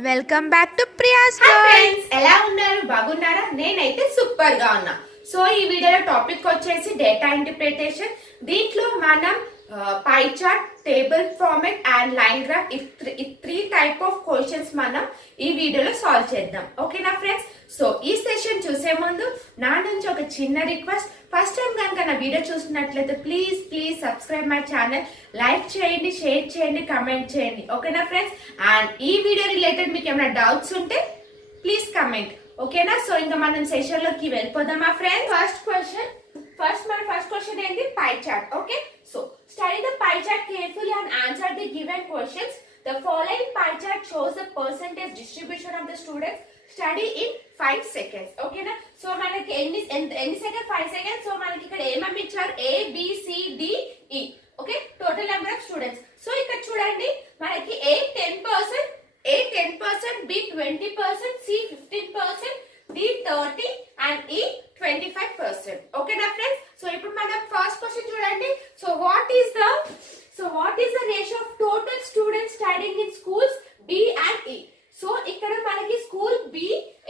Welcome back to Priya's friends, ఎలా ఉన్నారు? బాగున్నారా? నేనైతే సూపర్ గా ఉన్నా. సో ఈ వీడియోలో టాపిక్ వచ్చేసి డేటా ఇంటర్ప్రిటేషన్. దీంట్లో మనం pie chart, table format and line graph ఈ త్రీ టైప్ ఆఫ్ క్వశ్చన్స్ మనం ఈ వీడియోలో సాల్వ్ చేద్దాం. ఓకేనా ఫ్రెండ్స్? సో ఈ సెషన్ చూసే ముందు నా నుంచి ఒక చిన్న రిక్వెస్ట్. ఫస్ట్ టైం కనుక నా వీడియో చూస్తున్నట్లయితే please subscribe my channel, like చేయండి, షేర్ చేయండి, కమెంట్ చేయండి. ఓకేనా ఫ్రెండ్స్? అండ్ ఈ వీడియో రిలేటెడ్ మీకు ఏమైనా డౌట్స్ ఉంటే ప్లీజ్ కమెంట్. ఓకేనా? సో ఇంకా మనం సెషన్ లోకి వెళ్ళిపోదామా ఫ్రెండ్స్? ఫస్ట్ క్వశ్చన్ ఏంటి? Pie chart. Okay, so study the pie chart carefully and answer the given questions. The following pie chart shows the percentage distribution of the students. Study in 5 seconds. Okay na? So మనకి ఎన్ని second? 5 seconds. So మనకి ఇక్కడ ఏమేమి ఇచ్చారు? A B C D E. Okay, total number of students. So ఇక్కడ చూడండి, మనకి A 10%, B 20%, C 15%, D 30 and E 25%. Okay నా ఫ్రెండ్స్? సో ఇప్పుడు మనం ఫస్ట్ క్వశ్చన్ చూడండి. So what is the ratio of total students studying in schools B and E? So ఇక్కడ మనకి school B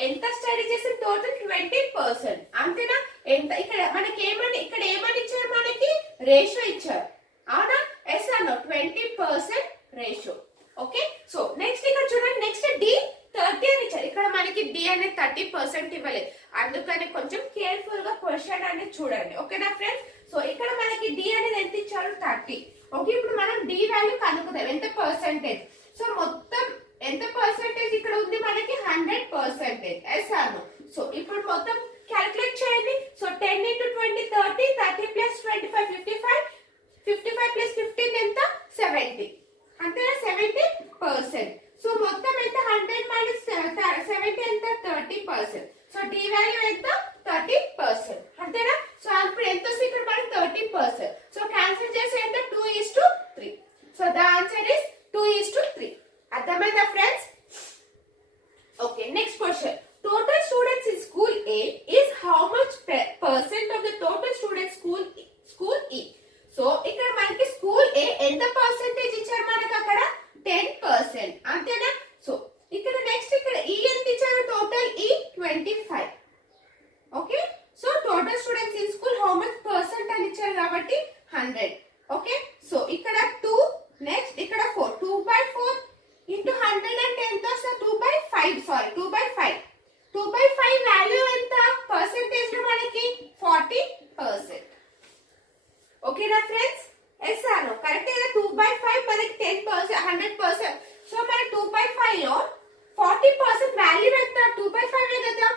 ఎంత స్టడీ చేసిన? టోటల్ 20%. అంతేనా? ఎంత ఇక్కడ మనకి ఏమని ఇచ్చారు? మనకి రేషియో ఇచ్చారు. అవునా? ఎస్ అన్నో 20% రేషియో. ఓకే, సో నెక్స్ట్ ఇక్కడ చూడండి, నెక్స్ట్ D 30 అని ఇచ్చారు. ఇక్కడ మనకి D అనేది 30% ఇవ్వలేదు, అందుకని కొంచెం కేర్ఫుల్ గా క్వశ్చన్ అనేది చూడండి. ఓకేనా ఫ్రెండ్స్? సో ఇక్కడ మనకి D అనేది ఎంత ఇచ్చారు? 30. ఓకే, ఇప్పుడు మనం D వాల్యూ కనుక్కుందాం. ఎంత పర్సెంటేజ్? సో మొత్తం ఎంత పర్సెంటేజ్ ఇక్కడ ఉంది? మనకి 100%. ఎస్ అను. సో ఇప్పుడు మొత్తం క్యాలిక్యులేట్ చేయండి. సో 10 into 20 30, 30 plus 25 55, 55 plus 15 ఎంత? 70. అంతేనా? 70%. సో మొత్తం ఎంత? 100 minus 70 ఎంత? 30%. సో D వాల్యూ ఎంత? 30%. అంతేనా? సో అప్పుడు ఎంత వస్తుంది? ఇక్కడ మనకి 30%. సో క్యాన్సిల్ చేసి ఎంత? 2:3. So the answer is 2:3. అర్థమైందా friends? Okay, next question. Total students in school A is how much percent of the total students school E? So ఇక్కడ మనకి స్కూల్ ఏ ఎంత పర్సెంటేజ్ ఇచ్చారు? మనకి అక్కడ 10%. అంతేనా? సో ఇక్కడ నెక్స్ట్ ఇక్కడ E ఎంత ఇచ్చారు? Total E 25. Okay, so total students in school how much percent అని ఇచ్చారు కాబట్టి 100. ఓకే, సో ఇక్కడ 2, నెక్స్ట్ ఇక్కడ 4. 2/4 into 100 అంటే ఎంత వస్తుంది? 2/5. సారీ, 2/5. 2/5 వాల్యూ ఎంత పర్సెంటేజ్ లో? మనకి 40%. ఓకేనా ఫ్రెండ్స్? ఎస్ అను కరెక్ట్. 2/5 మనకి 10%, 100%. సో మన 2/5 లో 40% వాల్యూ ఎంత? 2/5 కదా?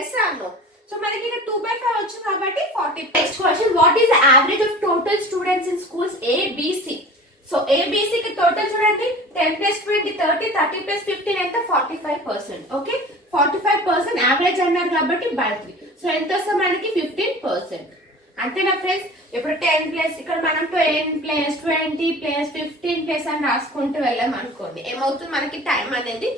ఎస్ అను. సో మనకి ఇక్కడ 2/5 వచ్చింది కాబట్టి 40. Next question, what is the average of total students in schools A B C? So A B C కి టోటల్ చూడండి, 10 plus 20 30, 30 plus 15 ఎంత? 45%. ఓకే, 45% యావరేజ్ అన్నారు కాబట్టి బై 3. సో ఎంత వస్తుంది మనకి? 15%. అంతేనా ఫ్రెండ్స్? ఇప్పుడు 10 ప్లస్ ఇక్కడ మనం 10 ప్లస్ 20 ప్లస్ 15 ప్లస్ అని రాసుకుంటూ వెళ్ళాం అనుకోండి, ఏమవుతుంది? మనకి టైం అనేది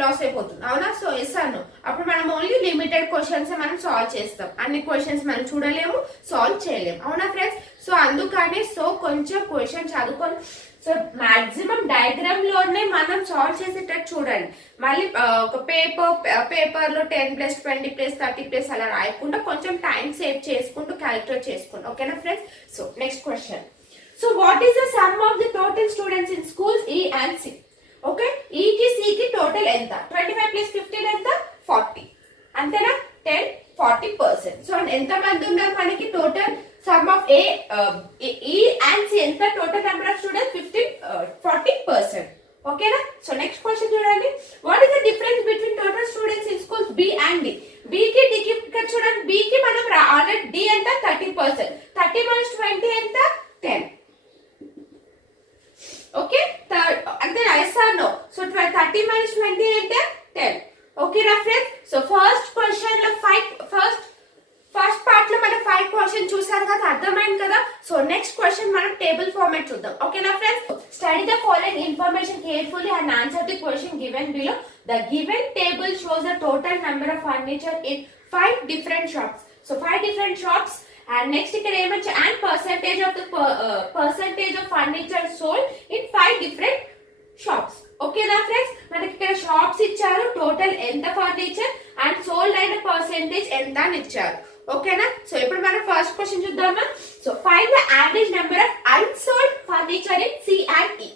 లాస్ అయిపోతుంది. అవునా? సో ఎస్ అను. అప్పుడు మనం ఓన్లీ లిమిటెడ్ క్వశ్చన్స్ మనం సాల్వ్ చేస్తాం, అన్ని క్వశ్చన్స్ మనం చూడలేము, సాల్వ్ చేయలేము. అవునా ఫ్రెండ్స్? సో అందుకని కొంచెం క్వశ్చన్ చదువుకొని సో మాక్సిమం డయాగ్రామ్ లోనే మనం సాల్వ్ చేసేటట్టు చూడండి. మళ్ళీ ఒక పేపర్ లో 10 ప్లస్ 20 ప్లస్ 30 ప్లస్ అలా రాయకుండా కొంచెం టైం సేవ్ చేసుకుంటూ క్యాలిక్యులేట్ చేసుకోండి. ఓకేనా friends? So next question. So what is the sum of the total students in schools E and C? Okay, E కి C కి టోటల్ ఎంత? 25 ప్లస్ 15 ఎంత? 40. అంతేనా? 10 40%. సో ఎంత మంది ఉన్నారు మనకి? Total some of E and C ఎంత? Total number of students 40%. ఓకేనా? సో నెక్స్ట్ క్వశ్చన్ చూడండి, what is the difference between total students in schools B and D? B కి D కి ఇక్కడ చూడండి, B కి మనం ఆల్రెడీ D ఎంత? 30%. 30 minus 20 ఎంత? 10. ఓకే, అంటే yes or no? So 30 minus 20 అంటే 10. ఓకేనా ఫ్రెండ్స్? సో ఫస్ట్ క్వశ్చన్ లో ఫస్ట్ పార్ట్ లో మనం 5 క్వశ్చన్ చూసారు కదా, అర్థమైంది కదా? సో నెక్స్ట్ క్వశ్చన్ మనం టేబుల్ ఫార్మాట్ చూద్దాం. ఓకేనా friends? Study the following information carefully and answer the question given below. The given table shows the total number of furniture in 5 different shops. So 5 different shops. And next ఇక్కడ ఏమొచ్చు? and percentage of furniture sold in 5 different shops. ఓకేనా friends? మనకి stocks ఇచ్చారు, total ఎంత furniture and sold అయిన percentage ఎంత అని ఇచ్చారు. ఓకేనా? సో ఇప్పుడు మనం ఫస్ట్ క్వశ్చన్ చూద్దామా. So find the average number of unsold furniture in C and E.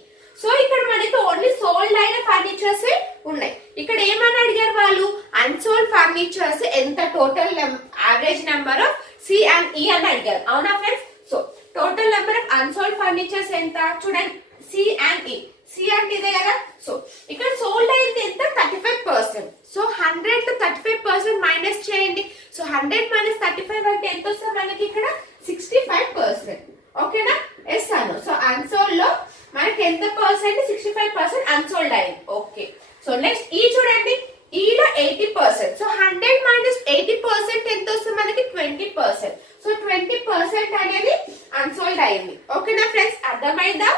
So ఇక్కడ మనకి ఓన్లీ సోల్డ్ అయిన ఫర్నిచర్స్ ఉన్నాయి. ఇక్కడ ఏమని అడిగారు వాళ్ళు, అన్సోల్డ్ ఫర్నిచర్స్ ఎంత total average number of C and E అని అడిగారు. అవునా friends? So total number of unsold furnitures ఎంత చూడండి, సి అండ్ ఈ. సి అంటే ఇదే కదా. సో ఇక్కడ సోల్డ్ అయింది ఎంత, 35%. సో 100 లో 35% మైనస్ చేయండి. సో 100 మైనస్ 35 అంటే ఎంత వస్తుంది మనకి ఇక్కడ 65%. ఓకేనా? ఎస్ అను. సో అన్సోల్డ్ లో మనకి ఎంత పర్సెంట్, 65% అన్సోల్డ్ అయింది. ఓకే. సో నెక్స్ట్ ఈ చూడండి, ఈలో 80%. సో 100 మైనస్ 80% ఎంత వస్తుంది మనకి 20%. సో 20% అనేది అన్సోల్డ్ అయింది. ఓకేనా ఫ్రెండ్స్? అర్థమైందా?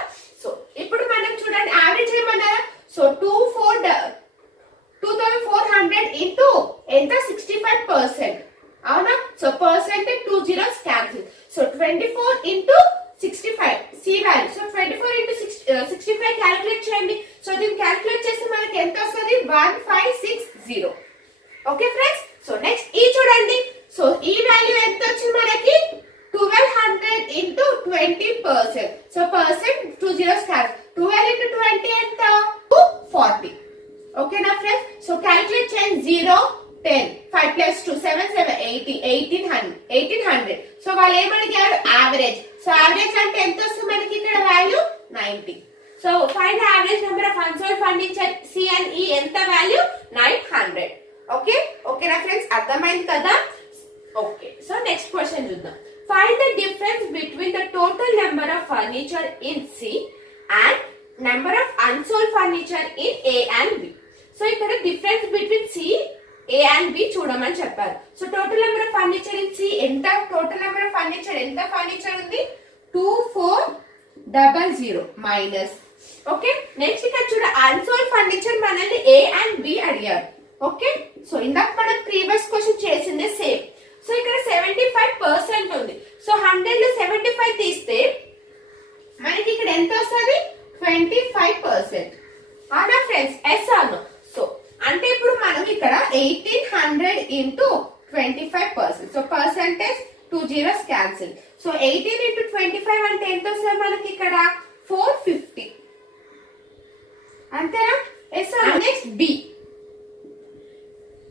సో ఇప్పుడు మనం చూడండి యావరేజ్ ఏమన్నారా. సో 2400 ఇంటూ ఎంత, 65%. అవునా? So percentage 2 zeros cancel. So 24 into 65 C value. So 24 into 65 calculate చేయండి. సో దీన్ని క్యాలిక్యులేట్ చేస్తే మనకి ఎంత వస్తుంది, 1560. Okay friends? సో నెక్స్ట్ ఈ చూడండి. సో ఈ వాల్యూ ఎంత వచ్చింది మనకి, 1200 into 20%. So percent 2 zeros cancel. 12 into 20 ఎంత, 40. ఓకేనా ఫ్రెండ్స్? సో క్యాలిక్యులేట్ చేయండి. 0 10 5 plus 2 7 7 80 1800. సో వాళ్ళు ఏమడిగారు, యావరేజ్. సో యావరేజ్ అంటే ఎంత వస్తుంది మనకి ఇక్కడ value 90. So find average number of unsold furniture C and E ఎంత వాల్యూ 900. ఓకే. ఓకేనా ఫ్రెండ్స్? అర్థమైంది కదా. ఓకే. సో నెక్స్ట్ క్వశ్చన్ చూద్దాం. Find the difference between the total number of furniture in C and number of unsold furniture in A and B. So ఇక్కడ difference between C A and B చూడమని చెప్పారు. So total number of furniture in C ఎంత, total number of furniture ఎంత furniture ఉంది, 2400 minus. Okay. Next ఇక్కడ చూడ unsold furniture మనల్ని ఏ and B అడిగారు. ఓకే. సో ఇందాక మనం ప్రీవియస్ క్వశ్చన్ చేసింది సేమ్. సో ఇక్కడ 75% ఉంది. సో 100 లో 75 తీస్తే మనకి ఇక్కడ ఎంత వస్తుంది, 25%. అవునా ఫ్రెండ్స్? ఎస్ అను. సో అంటే ఇప్పుడు మనం ఇక్కడ 1800 into 25%. So percentage 2 zeros cancel. So 18 into 25 అంటే ఎంత వస్తుంది మనకి ఇక్కడ 450. అంతేనా? ఎస్. Next B.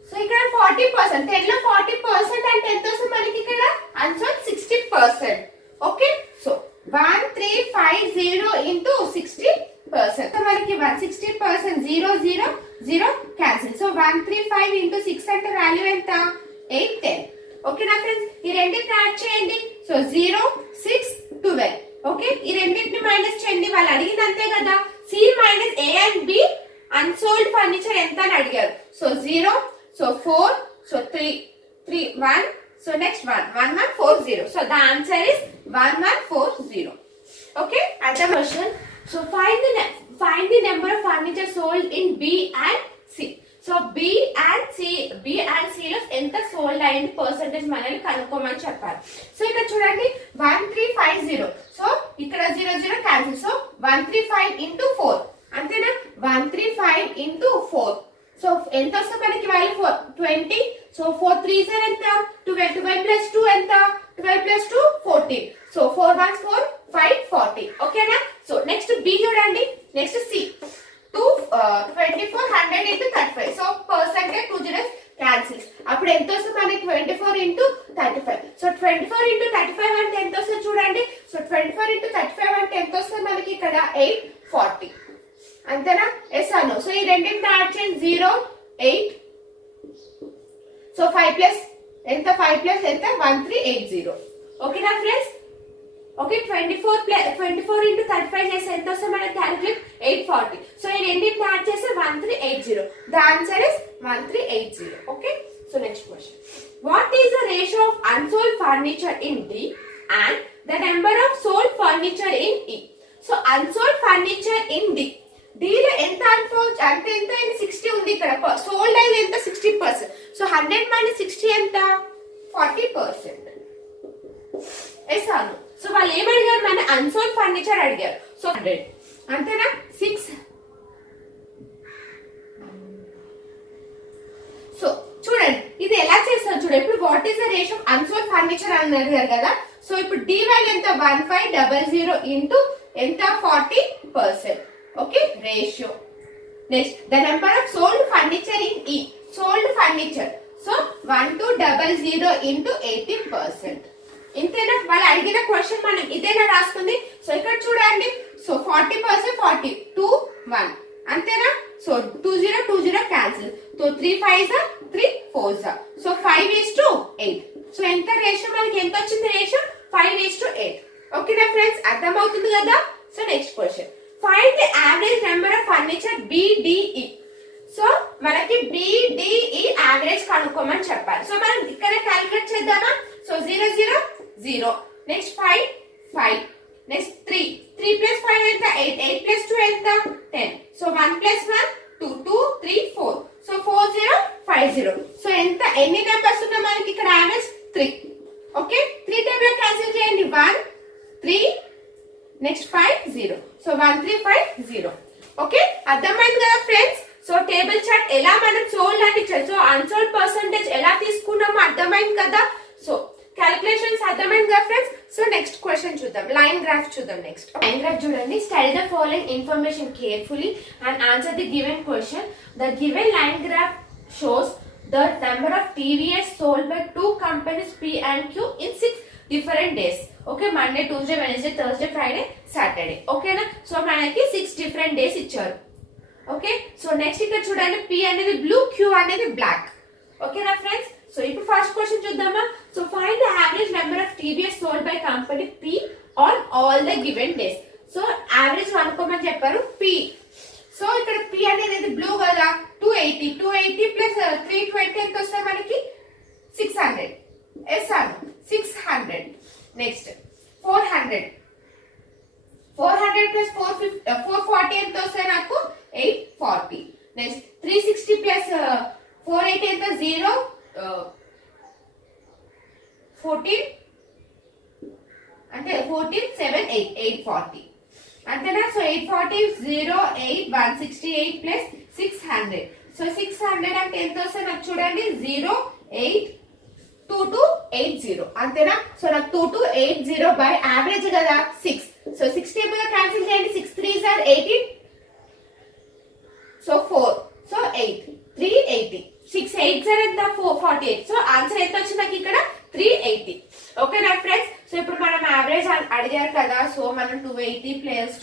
సో ఇక్కడ 40%. 10 లో 40% అంటే ఎంత వస్తుంది మనకి ఇక్కడ unsold 60%. Okay. So 1350 into 60%. So మనకి 60% 0 0 0 క్యాన్సిల్. సో 135 ఇంటూ 6 అంటే వాల్యూ ఎంత, 810. ఓకేనా ఫ్రెండ్స్? ఈ రెండింటిని యాడ్ చేయండి. సో 0 6 12. ఓకే. ఈ రెండింటిని మైనస్ చేయండి. వాళ్ళు అడిగింది అంతే కదా. C minus A and B unsold furniture ఎంత అని అడిగారు. So 0 so 4 so 3 3 1. So next 1 1140. So the answer is 1140. Okay. అర్థం question. So find the number of furniture sold in B and C. So B and C లో ఎంత sold అయింది percentage మనల్ని కనుక్కోమని చెప్పారు. So ఇక్కడ చూడండి 1350. సో ఇక్కడ 0 0 క్యాన్సిల్. So 135 into 4. అంతేనా? 135 ఇంటూ 4. సో ఎంత వస్తుంది మనకి వాల్యూ 20. సో 4 3 ఎంత, 12 12 ప్లస్ 2 ఎంత, 12 ప్లస్ 2 14. సో 4 1 4 5 40. ఓకేనా? సో నెక్స్ట్ బి చూడండి. Next C 2400 into 35. So percentage 2 zeros cancel. అప్పుడు ఎంత వస్తుంది మనకి 24 ఇంటూ 35. సో 24 ఇంటూ 35 అంటే ఎంత వస్తుంది చూడండి. సో 24 ఇంటూ 35 అంటే ఎంత వస్తుంది మనకి ఇక్కడ 840. అంతేనా? ఎస్ అను. సో ఈ రెండింటిని యాడ్ చేయండి. 0 8. సో 5 ప్లస్ ఎంత, 5 ప్లస్ ఎంత, 1380. ఓకేనా ఫ్రెండ్స్? ఓకే. 24 ఇంటూ 35 చేస్తే ఎంత వస్తుంది మనకి క్యాలిక్యులేట్ 840. సో ఈ రెండింటిని యాడ్ చేస్తే 1380. The answer is 1380. Okay. So next question. What is the ratio of unsold furniture in D and the number of sold furniture in E. So unsold furniture in D. డీలో ఎంత unsold అంటే ఎంత, 60 ఉంది ఇక్కడ. Sold అయింది ఎంత, 60%. So 100 minus 60 ఎంత, 40%. Yes అను. సో వాళ్ళు ఏమడిగారు, మన అన్సోల్డ్ ఫర్నిచర్ అడిగారు. సో 100 అంతేనా. 6 what is the ratio of unsold furniture అన్నారు కదా. సో ఇప్పుడు డి వాల్యూ ఎంత 1500 ఇంటూ ఎంత 40%. Okay, ratio. Next the number of sold furniture in ఈ సోల్డ్ ఫర్నిచర్. So 1200 into 18%. ఇంతేనా? వాళ్ళు అడిగిన క్వశ్చన్ మనం ఇదేనా రాసుకుంది. సో ఇక్కడ చూడండి. సో 40% 40 2 1 అంతేనా. So 20 cancel. So 3 5 3 4 so 5:8. So ఎంత రేషియో మనకి ఎంత వచ్చింది రేషియో 5:8. ఓకేనా ఫ్రెండ్స్, అర్థమవుతుంది కదా. So next question, find the average number of furniture BDE. So మనకి BDE యావరేజ్ కనుక్కోమని చెప్పాలి. సో మనం ఇక్కడ క్యాలిక్యులేట్ చేద్దామా. సో 0 0 0. నెక్స్ట్ 5 5. నెక్స్ట్ 3 3 ప్లస్ 5 ఎంత 8 8 ప్లస్ 2 ఎంత 10. So 1 plus 1 2 2 3 4. సో 4 0 5 0. సో ఎంత ఎన్ని నెంబర్స్ ఉన్నా మనకి ఇక్కడ యావరేజ్ 3. ఓకే, 3 టేబుల్ క్యాన్సిల్ చేయండి. 1 3 నెక్స్ట్ 5 0. సో 1 3 5 0. ఓకే, అర్థమైంది కదా ఫ్రెండ్స్. సో టేబుల్ చార్ట్ ఎలా మనం sold and so unsold percentage ఎలా తీసుకున్నామో అర్థమైంది కదా. సో క్యాలిక్యులేషన్స్ అర్థమైంది కదా ఫ్రెండ్స్. సో నెక్స్ట్ క్వశ్చన్ చూద్దాం. లైన్ గ్రాఫ్ చూద్దాం. నెక్స్ట్ లైన్ గ్రాఫ్ చూడండి. Study the following information carefully and answer the given question. The given line graph shows the number of TVS sold by two companies P and Q in 6 different days. Okay, Monday, Tuesday, Wednesday, Thursday, Friday, Saturday. Okay na. So మనకి 6 different days ఇచ్చారు. Okay, so next ఇక్కడ చూడండి. P అనేది blue, Q అనేది black. Okay నా friends. So ఇప్పుడు first question చూద్దామా. So find the average number of TVS sold by company P on all the given days. So average కనుక్కోమని చెప్పారు. P. సో ఇక్కడ P అనేది బ్లూ కదా. 280 ప్లస్ 320 ఎంత వస్తుంది మనకి 600. ఎస్ అను 600. నెక్స్ట్ 400 ప్లస్ 440 ఎంత వస్తుంది నాకు 840. నెక్స్ట్ 360 ప్లస్ 480 ఎంత 0 14 అంటే 14 7 8 840 అంతేనా. So 840 0 8 168 plus 600. సో 600 అంటే ఎంత వస్తుంది నాకు చూడండి 0 8 2280 అంతేనా. సో నాకు 2280 బై యావరేజ్ కదా 6. సో 6 టేబుల్ క్యాన్సిల్ చేయండి. 6 3s are 18. So 4 so 8 380. 6 8s are ఎంత 448. సో ఆన్సర్ ఎంత వచ్చింది నాకు ఇక్కడ 380. ఓకే నా ఫ్రెండ్స్. సో ఇప్పుడు మనం యావరేజ్ అడిగారు కదా. సో మనం 280 ప్లస్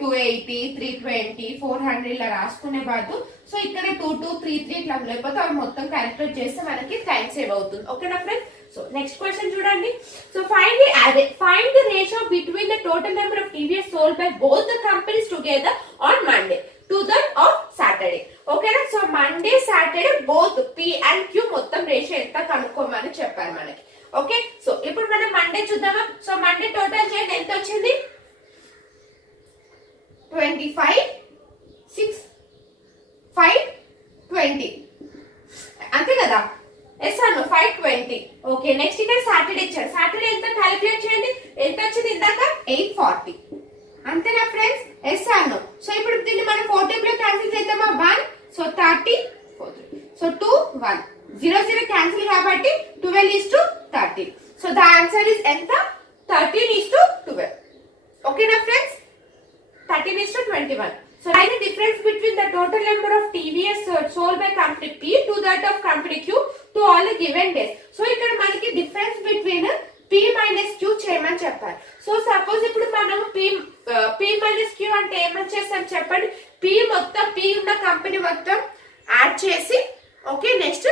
280 320 400 ఇలా రాసుకునే బాదు. సో ఇక్కడ 2233 ఇట్లా లేకపోతే అవి మొత్తం క్యాలిక్యులేట్ చేస్తే మనకి టైం సేవ్ అవుతుంది. ఓకేనా ఫ్రెండ్స్. సో నెక్స్ట్ క్వశ్చన్ చూడండి. So find the ratio between the total number of TVS sold by both the companies together on Monday to that of Saturday. ఓకేనా. So Monday Saturday both P and Q మొత్తం ratio ఎంత కనుక్కోమని చెప్పారు మనకి. Okay, so ఇప్పుడు మనం Monday చూద్దామా. So Monday total చేయండి ఎంత వచ్చింది 25 6 5 20 అంతే కదా. ఎస్ అను 520. ఓకే, నెక్స్ట్ ఇక్కడ సాటర్డే ఇచ్చారు. సాటర్డే ఎంత క్యాలిక్యులేట్ చేయండి. ఎంత వచ్చింది ఇందాక 840 అంతేనా ఫ్రెండ్స్. ఎస్ అను. సో ఇప్పుడు దీన్ని మనం 4 టేబుల్ క్యాన్సిల్ చేద్దామా. 1 సో 30 సో 2 1 0 0 క్యాన్సిల్ కాబట్టి 12:30. సో ద ఆన్సర్ ఇస్ ఎంత 13:12. ఓకేనా friends. 13:21. So find the difference between the total number of TVS sold by company P to that of company Q to all the given days. So ఇక్కడ మనకి difference between P minus Q చేయమని చెప్పారు. So suppose ఇప్పుడు మనం P minus Q అంటే ఏమని చేస్తాం చెప్పండి. P మొత్తం P ఉన్న కంపెనీ మొత్తం యాడ్ చేసి ఓకే నెక్స్ట్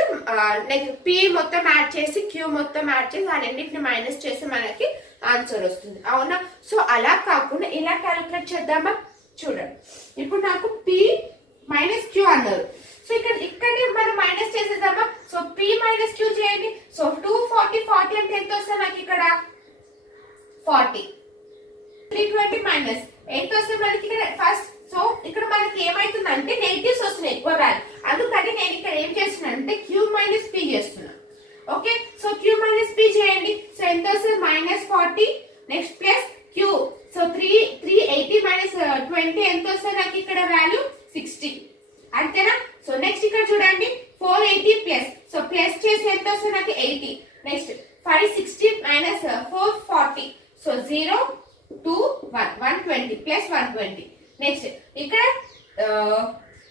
P మొత్తం యాడ్ చేసి Q మొత్తం యాడ్ చేసి అన్నింటిని మైనస్ చేసి మనకి ఆన్సర్ వస్తుంది. అవునా. సో అలా కాకుండా ఇలా క్యాలిక్యులేట్ చేద్దామా. చూడండి ఇప్పుడు నాకు P మైనస్ Q అన్నారు. సో ఇక్కడ మనం మైనస్ చేసేద్దామా. సో P మైనస్ Q చేయండి. సో 240 40 అంటే ఎంత వస్తుంది నాకు ఇక్కడ 40 320 మైనస్ ఎంత వస్తుంది మనకి ఇక్కడ ఫస్ట్. సో ఇక్కడ మనకి ఏమైతుందంటే నెగిటివ్స్ వస్తున్నాయి ఎక్కువ వాల్యూ. అందుకని నేను ఇక్కడ ఏం చేస్తున్నాను అంటే Q మైనస్ P చేస్తున్నాను. Okay, so Q minus P చేయండి. సో ఎంత వస్తుంది -40 next plus Q. So 380 minus 20 ఎంత వస్తుంది నాకు ఇక్కడ వాల్యూ 60 అంతేనా. సో నెక్స్ట్ ఇక్కడ చూడండి 480 ప్లస్. సో ప్లస్ చేసి నెక్స్ట్ ఇక్కడ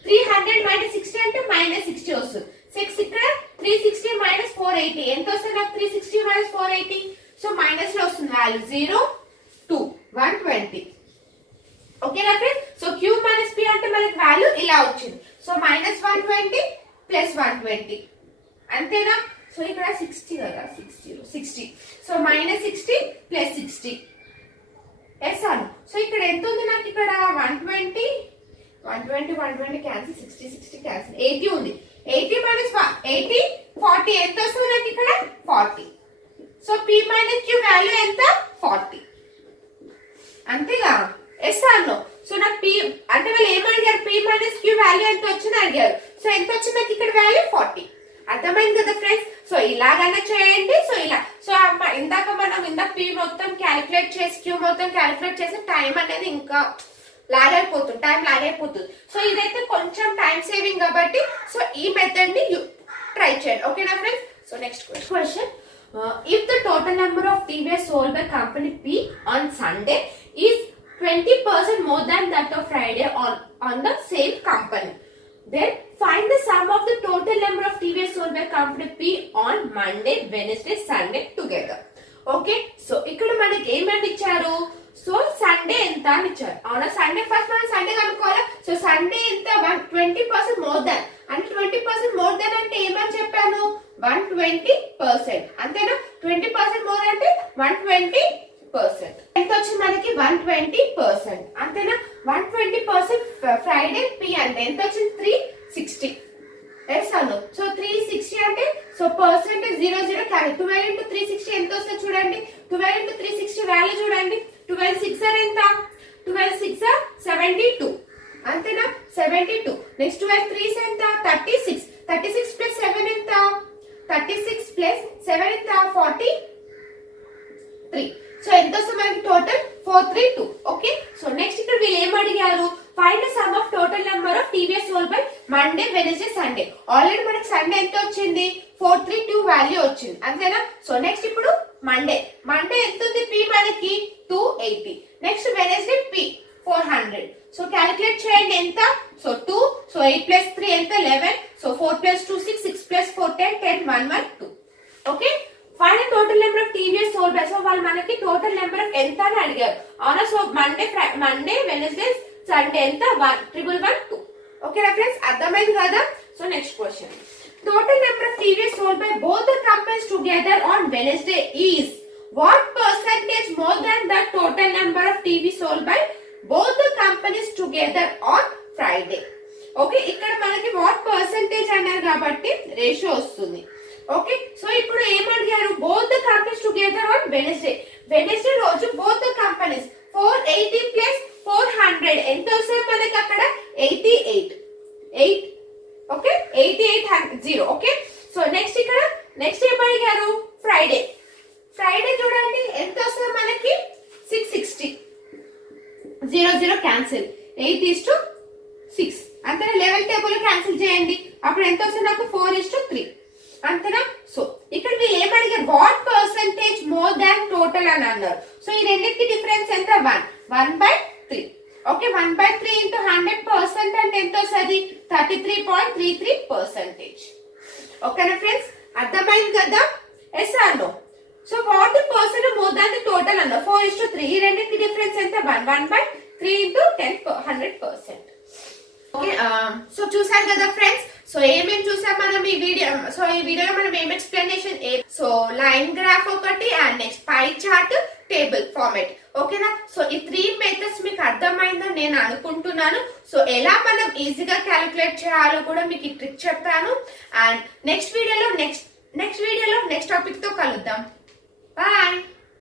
300 మైనస్ 60 అంటే మైనస్ 60 వస్తుంది. 6 ఇక్కడ 360 మైనస్ 480 ఎంత వస్తుంది నాకు? 360 మైనస్ 480 సో మైనస్ లో వస్తుంది వాల్యూ 0 2 120. ఓకేనా friends? So cube minus P అంటే మనకి వాల్యూ ఇలా వచ్చింది. సో మైనస్ 120 ప్లస్ 120 అంతేనా? సో ఇక్కడ 60 కదా, 60 సో మైనస్ 60 ప్లస్ 60 ఎస్ అను. సో ఇక్కడ ఎంత ఉంది నాకు? ఇక్కడ 120 క్యాన్సిల్, 60 క్యాన్సిల్, 80 ఉంది. 80 మైనస్ 80 40 ఎంత వస్తుంది నాకు? ఇక్కడ 40. So P minus Q value ఎంత? 40 అంతేగా? ఎస్ అను. సో నాకు పి అంటే వాళ్ళు ఏమడిగారు? పి మైనస్ క్యూ వాల్యూ ఎంత వచ్చింది అడిగారు. సో ఎంత వచ్చింది నాకు ఇక్కడ వాల్యూ? 40. అర్థమైంది కదా ఫ్రెండ్స్? సో ఇలాగైనా చేయండి. సో ఇలా సో ఇందాక పి మొత్తం క్యాలిక్యులేట్ చేసి క్యూ మొత్తం క్యాలిక్యులేట్ చేసి టైం అనేది ఇంకా లాగ్ అయిపోతుంది. సో ఇదైతే కొంచెం టైం సేవింగ్ కాబట్టి సో ఈ మెథడ్ ని ట్రై చేయండి. ఓకేనా friends? So next question, if the total number of TVS sold by company P on Sunday is 20% more than that of Friday on the same company, then find the sum of the total number of TVS sold by company P on Monday, Wednesday, Sunday together. Okay, so ఇక్కడ మనకి ఏమని ఇచ్చారు? So Sunday ఎంత అని ఇచ్చారు. అవునా? Sunday first మనం Sunday కనుక్కోవాలా. So Sunday ఎంత? 20% మోర్ దాన్ అంటే 20% మోర్ దాన్ అంటే ఏమని చెప్పాను? 120%. అంతేనా? 20% మోర్ అంటే 120%. ఎంత వచ్చింది మనకి? 120%. అంతేనా? 120% ఫ్రైడే పి అంటే ఎంత వచ్చింది? 360. ఎస్ అను. సో 360 అంటే సో పర్సెంటేజ్ 00 కానీ 12 into 360 ఎంత వస్తుంది చూడండి. 12 into 360 వాల్యూ చూడండి. 12 6 ఎంత? 12 6 72. అంతేనా? 72. నెక్స్ట్ 12 3 ఎంత? 36. 36 ప్లస్ 7 ఎంత? 36 ప్లస్ 7 ఎంత? 43. సో ఎంత వస్తుంది మనకి టోటల్? 432. ఓకే, సో నెక్స్ట్ ఇక్కడ వీళ్ళు ఏం అడిగారు? Find the sum of total number of TVS sold by Monday, Wednesday, Sunday. Already మనకి సండే ఎంత వచ్చింది? 432 వాల్యూ వచ్చింది. అంతేనా? సో నెక్స్ట్ ఇప్పుడు మండే ఎంత ఉంది? పి మనకి 280. Next Wednesday P 400. So calculate చేయండి ఎంత? సో 2 సో 8 ప్లస్ 3 ఎంత? 11. So 4 plus 2 6, 6 plus 4 10, 10 1 1 2. Okay, find total number of TVS sold by. So వాళ్ళు మనకి టోటల్ నెంబర్ ఆఫ్ ఎంత అని అడిగారు. అవునా? సో మండే వెడ్నెస్డే సండే ఎంత? 11112. ఓకేనా ఫ్రెండ్స్? అర్థమైంది కదా? So next question, total number of TVS sold by both the companies together on Wednesday is what percentage more than the total number of TV sold by both the companies together on Friday? Okay, ఇక్కడ మనకి what percentage అన్నారు కాబట్టి ratio వస్తుంది. Okay, so ఇప్పుడు ఏమడిగారు? Both the companies together on Wednesday రోజు both the companies 480 plus 400 ఎంత వస్తుంది మనకి? అక్కడ 88. ఓకే, 8800. ఓకే, సో నెక్స్ట్ ఇక్కడ నెక్స్ట్ ఏమడిగారు? ఫ్రైడే చూడండి ఎంత వస్తుంది మనకి? 660. 00 క్యాన్సిల్, 8:6. అంతేనా? లెవెల్ టేబుల్ క్యాన్సిల్ చేయండి. అప్పుడు ఎంత వస్తుంది నాకు? 4:3. అంతేనా? సో ఇక్కడ వీళ్ళు ఏమడిగారు? What percentage more than total అని అన్నారు. సో ఈ రెండింటికి డిఫరెన్స్ ఎంత? 1/3. ఓకే, 1/3 into 100% అంటే ఎంత వస్తుంది? 33.33%. ఓకేనా ఫ్రెండ్స్? అర్థమైంది కదా? Yes or no? So what percent more than the total అన్నారు. 4:3. ఈ రెండింటికి డిఫరెన్స్ ఎంత? 1/3 into 100%. ఓకే, సో చూసారు కదా ఫ్రెండ్స్? సో ఏమేమి చూసాం మనం ఈ వీడియోలో మనం ఏం ఎక్స్ప్లెనేషన్? సో లైన్ గ్రాఫ్ ఒకటి and next pie chart, table format. ఓకేనా? సో ఈ 3 మెథడ్స్ మీకు అర్థమైందని నేను అనుకుంటున్నాను. సో ఎలా మనం ఈజీగా క్యాలిక్యులేట్ చేయాలో కూడా మీకు ఈ ట్రిక్ చెప్పాను. అండ్ నెక్స్ట్ వీడియోలో నెక్స్ట్ టాపిక్ తో కలుద్దాం. బాయ్.